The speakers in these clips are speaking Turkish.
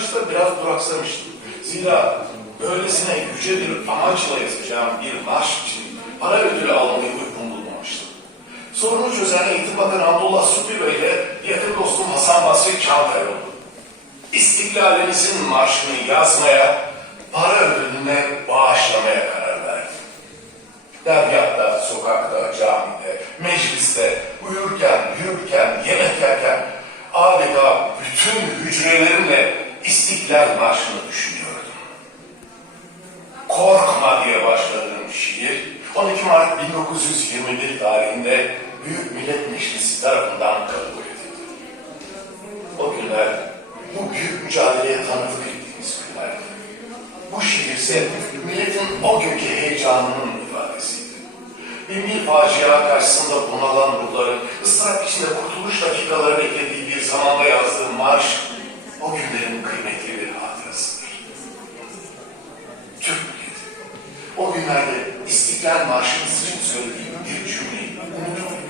başta biraz duraksamıştım. Zira böylesine yüce bir amaçla yazacağım bir marş için para ödülü almayı uygun bulmamıştım. Sorunu çözen Bakanı Abdullah Sütü Bey ile yakın dostum Hasan Basri Çağatay oldu. İstiklalimizin marşını yazmaya, para ödülüne bağışlamaya karar verdim. Dergahta, sokakta, camide, mecliste, uyurken, yürürken, yemek yerken adeta bütün hücrelerimle İstiklal Marşı'nı düşünüyordum. Korkma diye başladığım şiir 12 Mart 1921 tarihinde Büyük Millet Meclisi tarafından kabul edildi. O günler bu büyük mücadeleye tanıklık ettiğimiz günlerdi. Bu şiir ise milletin o günkü heyecanının ifadesiydi. Bin bir facia karşısında bunalan ruhların ıstırap içinde kurtuluş dakikaları beklediği bir zamanda yazdığım marş o günlerin kıymetli bir hatırasıdır. Türk milleti o günlerde İstiklal Marşımız için söylediğim bir cümleyi unutmayın.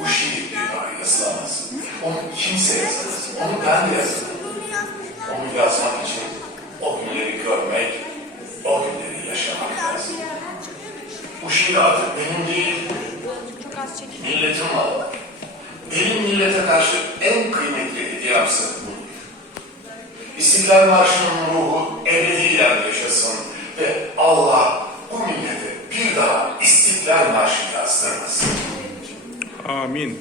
Bu şiir dünyaya yazılamaz. Onu kimse yazamaz. Onu ben de yazamam. Onu yazmak için o günleri görmek, o günleri yaşamak lazım. Bu şiir artık benim değil, milletin malı. Benim millete karşı en kıymetli hediyemse budur. İstiklal Marşı'nın ruhu ebediyen yaşasın ve Allah 阿敏